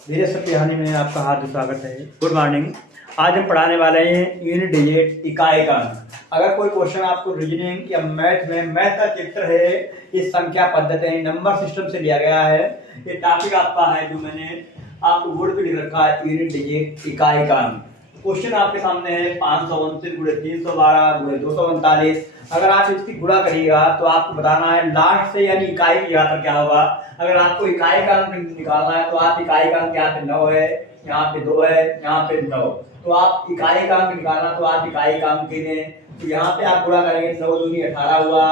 मेरे सब कहानी में आपका हार्दिक स्वागत है। Good morning. आज हम पढ़ाने वाले हैं यूनिट डिजिट इकाई का अंक। अगर कोई क्वेश्चन आपको रीजनिंग या मैथ का चैप्टर है, इस संख्या पद्धति नंबर सिस्टम से लिया गया है। ये टॉपिक आपका है जो मैंने आपको बोर्ड पे लिख रखा है, यूनिट डिजिट इकाई का अंक। क्वेश्चन आपके सामने है 529 गुणे 312 गुणे 239। अगर आप इसकी गुणा करिएगा तो आपको बताना है लास्ट से यानी इकाई की जगह पर क्या होगा। अगर आपको इकाई का अंक निकालना है तो आप इकाई का अंक यहाँ पे 9 है, यहाँ पे 2 है, यहाँ पे 9। तो आप इकाई का अंक निकालना तो आप इकाई का अंक गिनें। तो यहाँ पे आप गुणा करेंगे 9 दूनी 18 हुआ,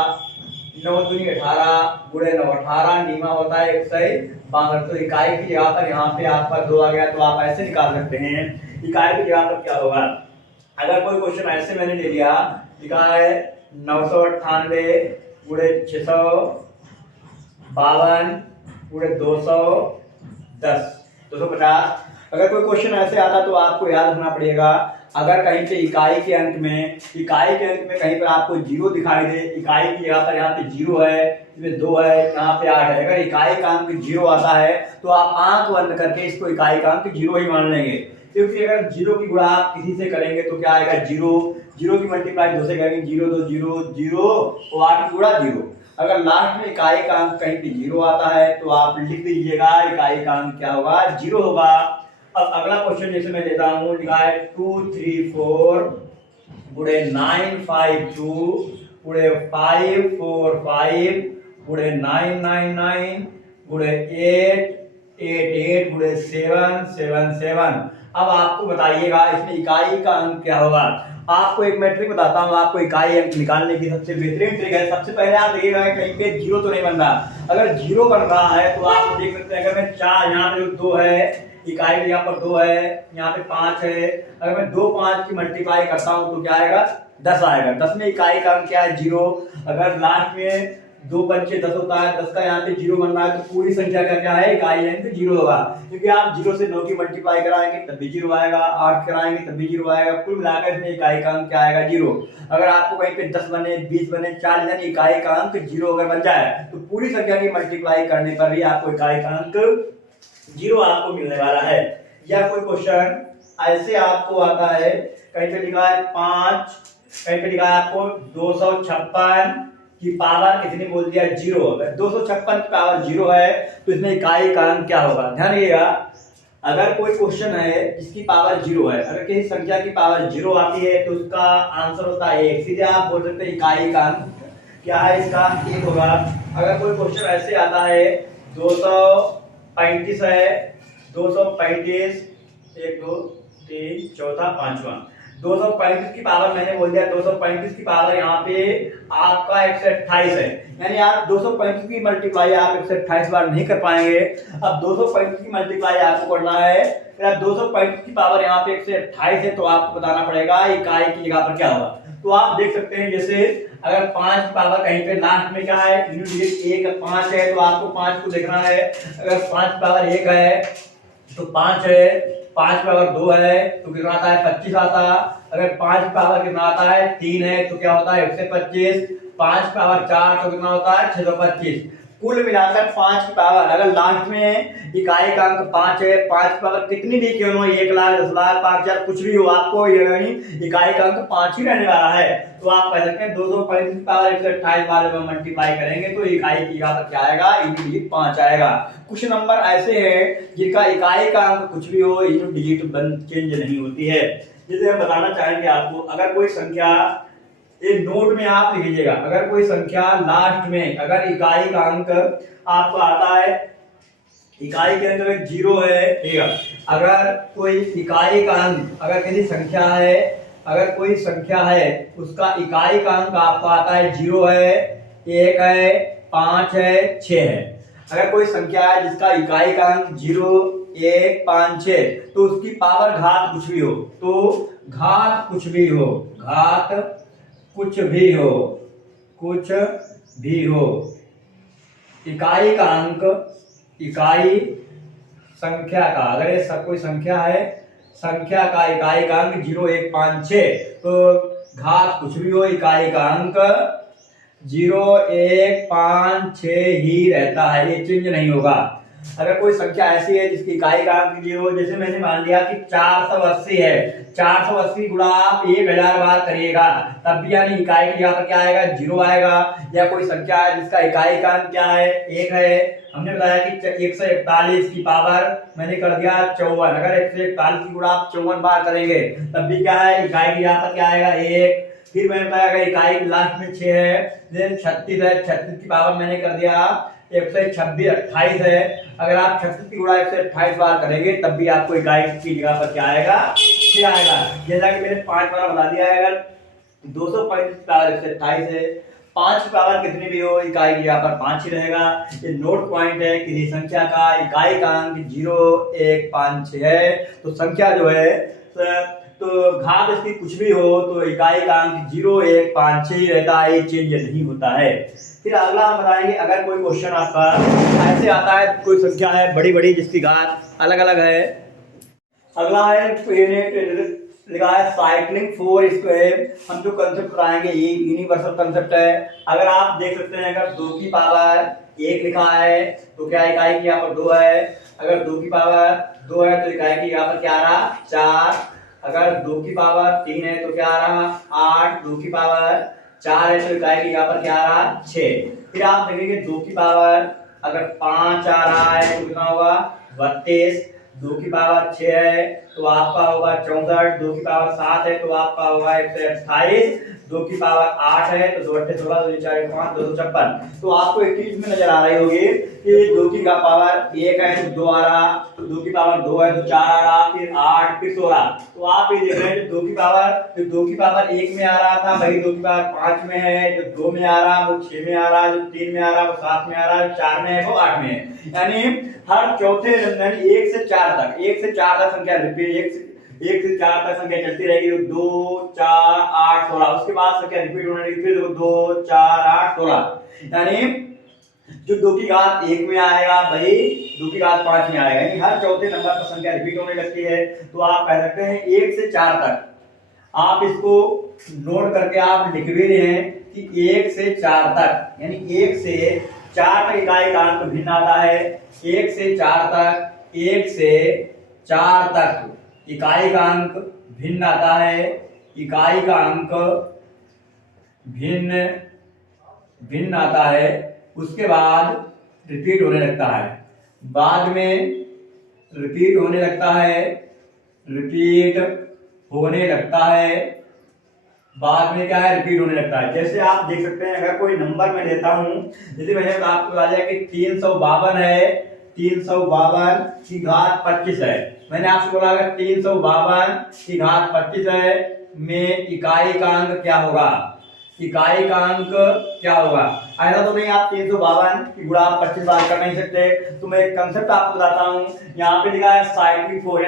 9 दूनी 18 गुणे 9 18, नीमा होता है 162। तो इकाई की जगह पर यहाँ पे आपका 2 आ गया। तो आप ऐसे निकाल सकते हैं इकाई की जगह पर क्या होगा। अगर कोई क्वेश्चन ऐसे मैंने ले लिया, लिखा है 998 गुणे 652 गुणे 210 250। अगर कोई क्वेश्चन ऐसे आता तो आपको याद रखना पड़ेगा, अगर कहीं पे इकाई के अंक में कहीं पर आपको जीरो दिखाई दे, इकाई की जगह पर यहाँ पे जीरो है, इसमें 2 है, यहाँ पे 8 है। अगर इकाई का अंक जीरो आता है तो आप आंख बंद करके इसको इकाई का अंक जीरो ही मान लेंगे, क्योंकि अगर जीरो की गुणा आप किसी से करेंगे तो क्या आएगा जीरो। जीरो की मल्टीप्लाई 2 से करेंगे, 0 2 0 0 और 8 की गुणा 0। अगर लास्ट में इकाई का अंक कहीं पे जीरो आता है तो आप लिख दीजिएगा इकाई का अंक क्या होगा, जीरो होगा। अब अगला क्वेश्चन जैसे मैं देता हूँ, लिखा है 234 गुणे 952 गुणे 545 गुणे 999 गुणे 888 गुणे 777। अब आपको बताइएगा इसमें इकाई का अंक क्या होगा। आपको एक मैट्रिक बताता हूँ, आपको इकाई अंक निकालने की सबसे बेहतरीन ट्रिक है। सबसे पहले आप देखिएगा कहीं पे जीरो तो नहीं बन रहा। अगर जीरो बन रहा है तो आप देख सकते हैं, अगर मैं 4 यहाँ पे 2 है, इकाई यहाँ पर 2 है, यहाँ पे 5 है। अगर मैं 2 5 की मल्टीप्लाई करता हूँ तो क्या आएगा, 10 आएगा। 10 में इकाई का अंक क्या है, जीरो। अगर लास्ट में 2 पंचे 10 होता है, 10 का यहाँ पे जीरो बन रहा है तो पूरी संख्या का क्या है, इकाई अंक जीरो होगा। क्योंकि आप जीरो से 9 की मल्टीप्लाई कराएंगे तब भी जीरो आएगा, 8 कराएंगे तब भी जीरो आएगा। कुल मिलाकर इसमें इकाई का अंक क्या आएगा, जीरो। अगर आपको कहीं पे 10 बने, 20 बने, 40 यानी इकाई का अंक जीरो अगर बन जाए तो पूरी संख्या की मल्टीप्लाई करने पर भी आपको इकाई का अंक जीरो आपको मिलने वाला है। या कोई क्वेश्चन ऐसे आपको आता है, कहीं पे लिखा है 5, कहीं पे लिखा है आपको 256 की पावर कितनी बोल दिया, जीरो। अगर 256 की पावर जीरो है तो इसमें इकाई का अंक क्या होगा, ध्यान रखिएगा। अगर कोई क्वेश्चन है जिसकी पावर जीरो है, अगर किसी संख्या की पावर जीरो आती है तो उसका आंसर होता है 1। सीधे आप बोल सकते हैं इकाई का अंक क्या है, इसका 1 होगा। अगर कोई क्वेश्चन ऐसे आता है 235 है, 235 1 2 3 चौथा 5वां, 235 की पावर मैंने बोल दिया, 235 की पावर यहाँ पे आपका 128 है। यानी आप 235 की मल्टीप्लाई आप 128 बार नहीं कर पाएंगे। अब 235 की मल्टीप्लाई आपको करना है, फिर 235 की पावर यहाँ पे 128 है तो आपको बताना पड़ेगा इकाई की जगह पर क्या होगा। तो आप देख सकते हैं, जैसे अगर 5 की पावर कहीं पे लास्ट में क्या है, यूनिट डिजिट 1 5 है तो आपको 5 को देखना है। अगर 5 की पावर 1 है तो 5 है, 5 पावर 2 है तो कितना आता है, 25 आता। अगर 5 पावर कितना आता है, 3 है तो क्या होता है, 125। 5 पावर 4 तो कितना होता है, 625। कुल मिलाकर 5 की पावर, अगर लास्ट में इकाई का अंक 5 है, 5 की पावर कितनी भी क्यों हो, 1 लाख 10 लाख 5,000 कुछ भी हो, आपको इकाई का अंक 5 ही रहने वाला है। तो आप कह सकते हैं 235 की पावर 128 बार में मल्टीप्लाई करेंगे तो इकाई की जगह पर क्या आएगा, यूनिट डिजिट 5 आएगा। कुछ नंबर ऐसे हैं जिनका इकाई का अंक कुछ भी हो, यूनिट डिजिट चेंज नहीं होती है। जैसे हम बताना चाहेंगे आपको, अगर कोई संख्या, एक नोट में आप लिख लीजिएगा, अगर कोई संख्या लास्ट में अगर इकाई का अंक आपको आता है, इकाई के अंक में जीरो है, ठीक है। अगर कोई इकाई का अंक, अगर किसी संख्या है, अगर कोई संख्या है उसका इकाई का अंक आपको आता है जीरो है, 1 है, 5 है, 6 है। अगर कोई संख्या है जिसका इकाई का अंक 0 1 5 6 तो उसकी पावर घात कुछ भी हो, तो घात कुछ भी हो, घात कुछ भी हो, कुछ भी हो, इकाई का अंक, इकाई संख्या का, अगर ये सब कोई संख्या है, संख्या का इकाई का अंक 0 1 5 6 तो घात कुछ भी हो, इकाई का अंक 0 1 5 6 ही रहता है, ये चेंज नहीं होगा। अगर कोई संख्या ऐसी है जिसकी इकाई का अंक 0, जैसे मैंने मान लिया कि 480 है, 480 गुणा आप 1000 बार करिएगा तब भी यानी इकाई की यहाँ पर क्या आएगा 0 आएगा। या कोई संख्या है जिसका इकाई का अंक क्या है 1 है, हमने बताया कि 141 की पावर मैंने कर दिया 54, अगर 141 की गुणा आप 54 बार करेंगे तब भी क्या है इकाई की यहाँ पर क्या आएगा 1। फिर मैंने बताया अगर इकाई लास्ट में 6 है, देन 36 है, 36 की पावर मैंने कर दिया 126, 28 है, अगर आप 36 की गुणा 128 बार करेंगे तब भी आपको इकाई की जगह पर क्या आएगा 6 आएगा। जैसा कि मैंने 5 बार बता दिया है, अगर 235 की पावर 128 है, 5 की पावर कितनी भी हो इकाई की यहाँ पर 5 ही रहेगा। ये नोट पॉइंट है किसी संख्या का इकाई का अंक 0, 1, 5, 6 है तो संख्या जो है तो घात इसकी कुछ भी हो तो इकाई का अंक 0, 1, 5, 6 ही रहता है, चेंज नहीं होता है। फिर अगला हम बताएंगे, अगर कोई क्वेश्चन आपका ऐसे आता है, कोई संख्या है बड़ी बड़ी जिसकी घात अलग अलग है। अगला है लिखा है साइक्लिंग 4 स्क्वायर। हम जो कंसेप्ट कराएंगे ये यूनिवर्सल कंसेप्ट है। अगर आप देख सकते हैं अगर 2 की पावर 1 लिखा है तो क्या इकाई की यहाँ पर 2 है, अगर 2 की पावर 2 है तो इकाई की यहाँ पर क्या आ रहा 4, अगर 2 की पावर 3 है तो क्या आ रहा 8, 2 की पावर 4 है तो इकाई की यहाँ पर क्या आ रहा 6। फिर आप देखेंगे 2 की पावर अगर 5 आ रहा है तो कितना होगा 32, 2 की पावर 6 है तो आपका होगा 64, 2 की पावर 7 है तो आपका होगा 128, 2 की पावर 8 है तो 2 8 16 2 4 5 256। तो आपको एक चीज में नजर आ रही होगी कि 2 की पावर 1 है तो 2 आ रहा, 2 की पावर 2 है तो 4 आ रहा, फिर 8 फिर 16। तो आप ये देख रहे हैं 2 की पावर 1 में आ रहा था वही 2 की पावर 5 में है, जो 2 में आ रहा वो 6 में आ रहा, जो 3 में आ रहा वो 7 में आ रहा, जो 4 में है वो 8 में है। यानी हर चौथे यानी 1 से 4 तक संख्या रिपीट 1 से 4 तक संख्या चलती रहेगी, 2 4 8 16, उसके बाद संख्या रिपीट होने लगेगी, फिर 2 4 8 16। यानी जो 2 की घात 1 में आएगा वही 2 की घात 5 में आएगा, यानी हर चौथे नंबर पर संख्या रिपीट होने लगती है। तो आप कह सकते हैं 1 से 4 तक, आप इसको नोट करके आप लिख भी रहे हैं कि 1 से 4 तक, यानी 1 से 4 तक इकाई का अंक भिन्न आता है। 1 से 4 तक, 1 से 4 तक इकाई का अंक भिन्न आता है, इकाई का अंक भिन्न आता है। उसके बाद रिपीट होने लगता है, बाद में रिपीट होने लगता है, बाद में क्या है रिपीट होने लगता है। जैसे आप देख सकते हैं अगर कोई नंबर मैं लेता हूं, जैसे मैंने आपको बता दिया कि 352 है, 352 की घात 25 है, मैंने आपसे बोला अगर 352 की घात 25 है में इकाई का अंक क्या होगा, इकाई का अंक क्या होगा। ऐसा तो नहीं आप 352 की गुणा आप 25 बार कर नहीं सकते। तो मैं एक कंसेप्ट आपको बताता हूँ, यहाँ पे लिखा है साइक्लिक 4,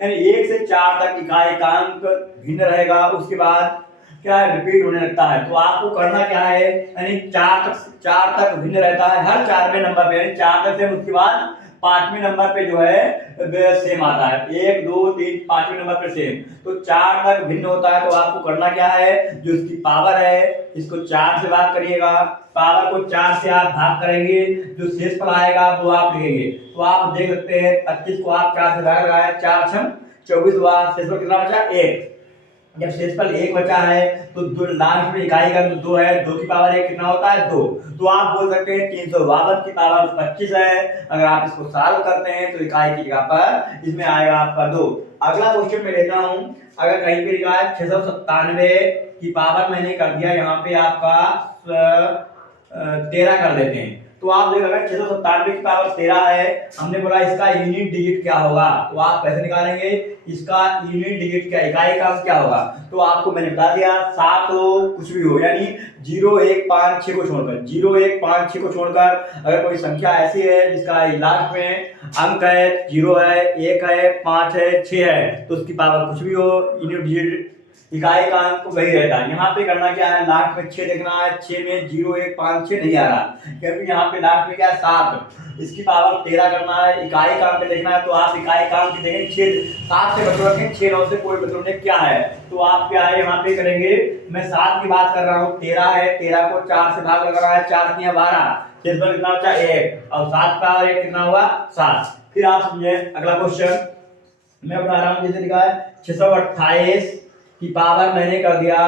यानी 1 से 4 तक इकाई का अंक भिन्न रहेगा, उसके बाद क्या है रिपीट होने लगता है। तो आपको करना क्या है, यानी 4 तक भिन्न रहता है हर 4वें नंबर पे, यानी 4 तक से उसके बाद 5वें नंबर पे जो है सेम आता है, 1 2 3 5वें नंबर पे सेम। तो 4 तक भिन्न होता है। तो आपको करना क्या है, जो इसकी पावर है इसको 4 से भाग करिएगा, पावर को 4 से आप भाग करेंगे, जो शेष पर आएगा वो आप लिखेंगे। तो आप देख सकते हैं 25 को आप 4 से भाग लगाए, 4 6 24 हुआ, शेष पर कितना बचा 1। जब शेषफल 1 बचा है तो लास्ट में इकाई का 2 है, 2 की पावर 1 कितना होता है 2। तो आप बोल सकते हैं 352 की पावर 25 है, अगर आप इसको सॉल्व करते हैं तो इकाई की जगह पर इसमें आएगा आपका 2। अगला क्वेश्चन मैं लेता हूं, अगर कहीं पे लिखा है 697 की पावर मैंने कर दिया यहाँ पे आपका 13 कर देते हैं। तो आप देखो अगर 697 की पावर 13 है, हमने बोला इसका यूनिट डिजिट क्या होगा, तो आप कैसे निकालेंगे, इसका यूनिट डिजिट क्या इकाई का क्या होगा। तो आपको मैंने बता दिया 7 हो कुछ भी हो, यानी 0 1 5 6 को छोड़कर, 0 1 5 6 को छोड़कर अगर कोई संख्या ऐसी है जिसका लास्ट में अंक है 0 है 1 है 5 है 6 है, तो उसकी पावर कुछ भी हो, यूनिट डिजिट इकाई का अंक वही रहता है। यहाँ पे करना क्या है, लास्ट में 6 देखना है, 6 में 0 1 5 6 नहीं आ रहा, क्योंकि यहाँ पे लास्ट में क्या है 7, इसकी पावर 13 करना है, इकाई का अंक देखना है। तो आप इकाई का अंक देखेंगे 7 से बदल रखें, 6 9 से कोई बदल नहीं क्या है, तो आप क्या है यहाँ पे करेंगे, मैं 7 की बात कर रहा हूँ, 13 है, 13 को 4 से भाग लगाना है, 4 3 12, 6 कितना बचा 1 और 7 पावर 1 कितना हुआ 7। फिर आप समझे अगला क्वेश्चन मैं बता रहा हूं, जैसे लिखा है 628 की पावर मैंने कर दिया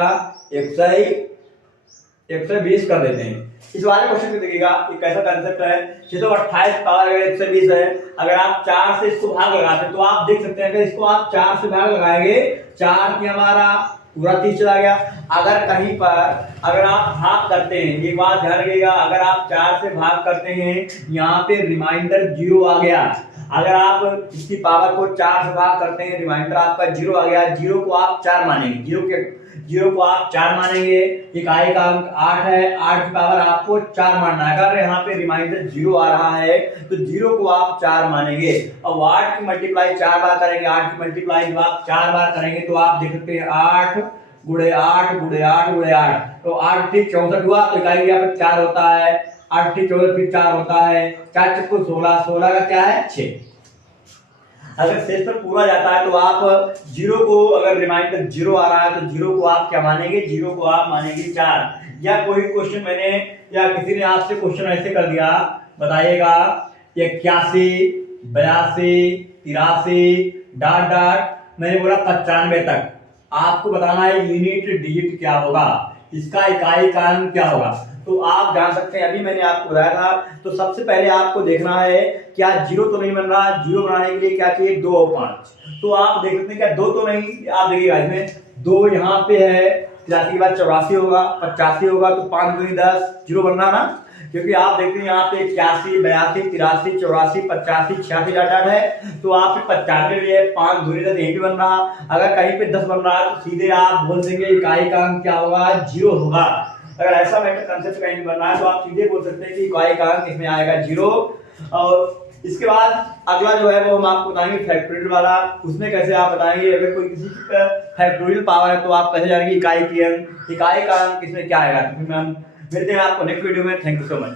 120 कर देते हैं। इस वाले क्वेश्चन को देखिएगा, ये कैसा कंसेप्ट है। 628 पावर अगर 120 है, अगर आप 4 से इसको भाग लगाते हैं तो आप देख सकते हैं अगर इसको आप 4 से भाग लगाएंगे 4 की हमारा पूरा 30 चला गया। अगर कहीं पर अगर आप भाग करते हैं, एक बात ध्यान रखिएगा, अगर आप 4 से भाग करते हैं यहाँ पे रिमाइंडर 0 आ गया। अगर आप इसकी पावर को 4 से भाग करते हैं रिमाइंडर आपका 0 आ गया, 0 को आप 4 मानेंगे, 0 को आप 4 मानेंगे। इकाई का अंक 8 है, 8 की पावर आपको 4 मानना है। अगर यहाँ पे रिमाइंडर 0 आ रहा है तो 0 को आप 4 मानेंगे और 8 की मल्टीप्लाई 4 बार करेंगे। 8 की मल्टीप्लाई जब आप 4 बार करेंगे तो आप देख सकते हैं 8 गुणे 8 गुणे 8 गुणे 8, तो 8 ठीक 64 हुआ। तो इकाई यहाँ पर 4 होता है, 8 ठीक 64 फिर 4 होता है, 4 चक्कू 16, 16 का क्या है 6। अगर शेष पर पूरा जाता है तो आप 0 को अगर रिमाइंडर 0 आ रहा है तो 0 को आप क्या मानेंगे, 0 को आप मानेंगे 4। या कोई क्वेश्चन मैंने या किसी ने आपसे क्वेश्चन ऐसे कर दिया, बताइएगा 81 82 83 डॉट डॉट मैंने बोला 95 तक, आपको बताना है यूनिट डिजिट क्या होगा, इसका इकाई का अंक क्या होगा। तो आप जान सकते हैं, अभी मैंने आपको बताया था। तो सबसे पहले आपको देखना है क्या 0 तो नहीं बन रहा, 0 बनाने के लिए क्या चाहिए 2 और 5। तो आप देख सकते हैं क्या 2 तो नहीं, आप देखिएगा इसमें 2 यहाँ पे है, 83 के बाद 84 होगा, 85 होगा, तो 5 दूनी 10, 0 बन रहा ना। क्योंकि आप देखते हैं यहाँ पे 81 82 83 84 85 86 डाटा है, तो आप 95 लिए 5 दूनी 10 यहीं पे बन रहा। अगर कहीं पे 10 बन रहा है तो सीधे आप बोल देंगे इकाई का अंक क्या होगा 0 होगा। अगर ऐसा मैटर कंसेप्ट कहीं भी बनना है तो आप सीधे बोल सकते हैं कि इकाई का अंक इसमें आएगा 0। और इसके बाद अगला जो है वो हम आपको बताएंगे फैक्टोरियल वाला, उसमें कैसे आप बताएंगे अगर कोई किसी का फैक्टोरियल पावर है तो आप कैसे जानेंगे इकाई का अंक इसमें क्या आएगा। तो फिर हम मिलते हैं आपको नेक्स्ट वीडियो में। Thank you so much.